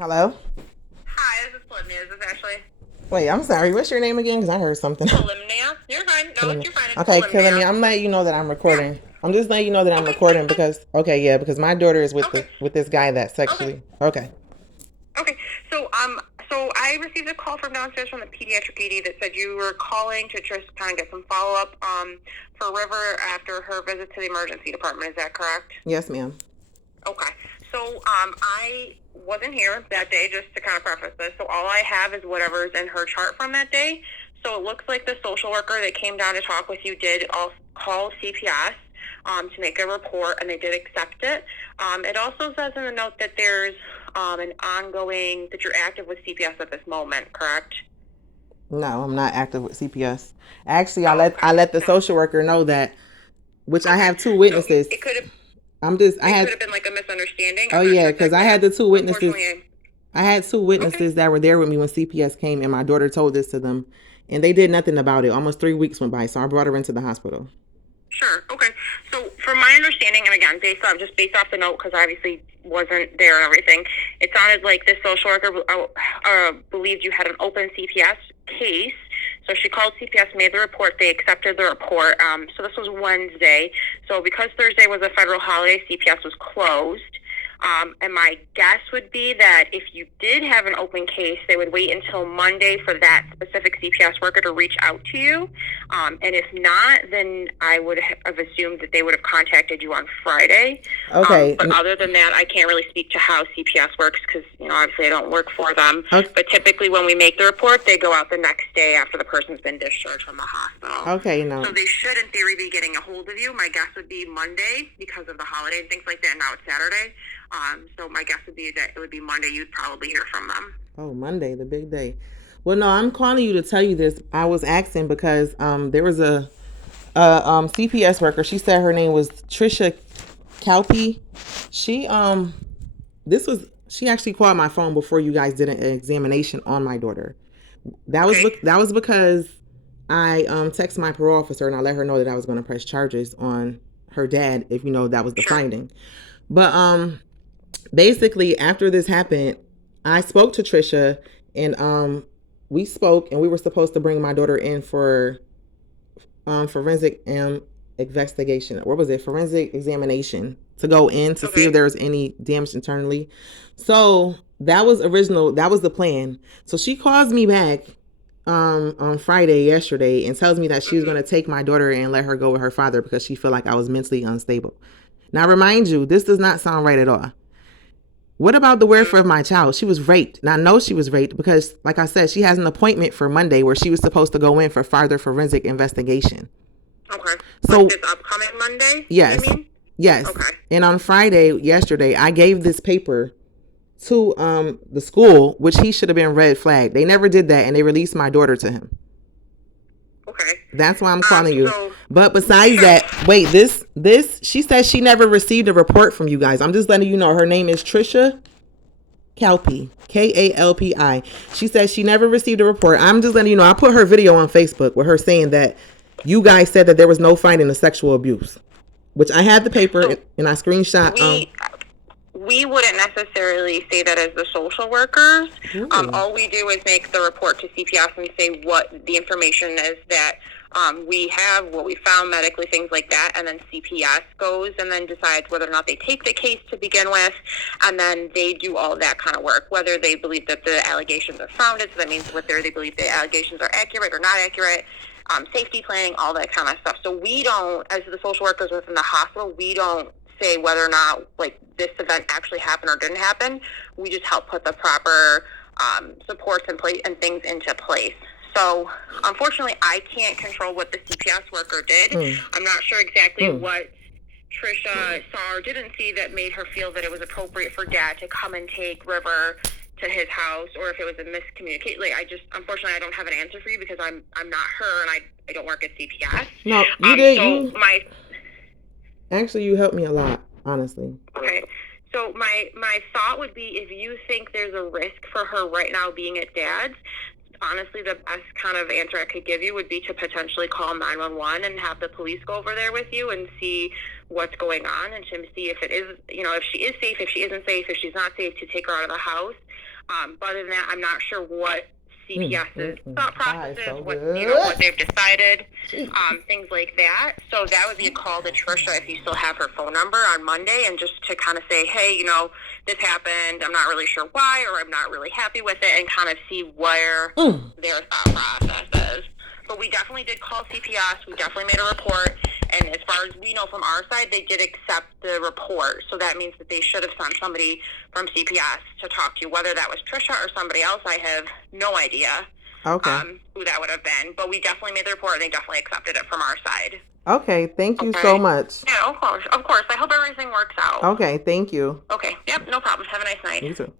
Hello? Hi, this is Polymnia. This is Ashley. Wait, I'm sorry. What's your name again? Because I heard something. Polymnia? You're fine. No, Killing me. you're fine. It's Okay, killing me. Polymnia. I'm letting you know that I'm Yeah. recording. I'm just letting you know that I'm Okay, that's recording fine. because because my daughter is with Okay. this guy that Okay. sexually. Okay. Okay. So I received a call from downstairs from the pediatric ED that said you were calling to just kind of get some follow up for River after her visit to the emergency department. Is that correct? Yes, ma'am. Okay. So I wasn't here that day, just to kind of preface this. So all I have is whatever's in her chart from that day. So it looks like the social worker that came down to talk with you did call CPS to make a report, and they did accept it. It also says in the note that there's an ongoing, that you're active with CPS at this moment, correct? No, I'm not active with CPS. Actually, Oh, I okay. let the No. social worker know that, which I Okay. have two So witnesses. it could have I it could had have been like a misunderstanding. oh I'm not yeah, sure because exactly I how. had the two witnesses. Unfortunately, I had two okay. witnesses that were there with me when CPS came, and my daughter told this to them, and they did nothing about it. Almost 3 weeks went by, so I brought her into the hospital. Sure. Okay. So, from my understanding, and again, based off the note, because I obviously wasn't there and everything, it sounded like this social worker believed you had an open CPS case. So she called CPS, made the report. They accepted the report. So this was Wednesday. So because Thursday was a federal holiday, CPS was closed. And my guess would be that if you did have an open case, they would wait until Monday for that specific CPS worker to reach out to you. And if not, then I would have assumed that they would have contacted you on Friday. Okay. But other than that, I can't really speak to how CPS works because, obviously I don't work for them. Okay. But typically when we make the report, they go out the next day after the person's been discharged from the hospital. Okay, no. So they should, in theory, be getting a hold of you. My guess would be Monday because of the holiday and things like that. Now it's Saturday. So my guess would be that it would be Monday. You'd probably hear from them. Oh, Monday, the big day. Well, no, I'm calling you to tell you this. I was asking because there was a CPS worker. She said her name was Trisha Calpe. She she actually called my phone before you guys did an examination on my daughter. That was because I texted my parole officer and I let her know that I was going to press charges on her dad if that was the finding. But basically after this happened, I spoke to Trisha and we spoke and we were supposed to bring my daughter in for forensic investigation. What was it? Forensic examination to go in to see if there was any damage internally. So that was the plan. So she calls me back on Friday yesterday and tells me that she was going to take my daughter and let her go with her father because she felt like I was mentally unstable. Now, remind you, this does not sound right at all. What about the welfare of my child? She was raped. Now, I know she was raped because, like I said, she has an appointment for Monday where she was supposed to go in for further forensic investigation. Okay. So, like this upcoming Monday? Yes. You mean? Yes. Okay. And on Friday, yesterday, I gave this paper to the school, which he should have been red flagged. They never did that, and they released my daughter to him. Okay. That's why I'm calling you. But besides that, wait, this she says she never received a report from you guys. I'm just letting you know her name is Trisha Calpe, Kalpi. She says she never received a report. I'm just letting you know. I put her video on Facebook with her saying that you guys said that there was no finding of sexual abuse, which I had the paper and I screenshot. We wouldn't necessarily say that as the social workers. All we do is make the report to CPS and say what the information is that we have, what we found medically, things like that, and then CPS goes and then decides whether or not they take the case to begin with, and then they do all of that kind of work, whether they believe that the allegations are founded, so that means whether they believe the allegations are accurate or not accurate, safety planning, all that kind of stuff. So we don't, as the social workers within the hospital, we don't say whether or not this event actually happened or didn't happen. We just help put the proper supports in place and things into place. So unfortunately, I can't control what the CPS worker did. I'm not sure exactly what Trisha saw or didn't see that made her feel that it was appropriate for Dad to come and take River to his house, or if it was a miscommunication. Unfortunately, I don't have an answer for you because I'm not her and I don't work at CPS. No, you did. Actually, you helped me a lot, honestly. Okay. So my thought would be, if you think there's a risk for her right now being at Dad's, honestly, the best kind of answer I could give you would be to potentially call 911 and have the police go over there with you and see what's going on and to see if it is, if she is safe, if she isn't safe, if she's not safe, to take her out of the house. But other than that, I'm not sure what CPS's thought process is, so what they've decided, Jeez. things like that. So that would be a call to Trisha if you still have her phone number on Monday, and just to kind of say, hey, this happened. I'm not really sure why, or I'm not really happy with it, and kind of see where their thought process is. But we definitely did call CPS. We definitely made a report. And as far as we know from our side, they did accept the report. So that means that they should have sent somebody from CPS to talk to you. Whether that was Trisha or somebody else, I have no idea who that would have been. But we definitely made the report, and they definitely accepted it from our side. Okay, thank you so much. Yeah, of course. Of course. I hope everything works out. Okay, thank you. Okay. Yep, no problem. Have a nice night. You too.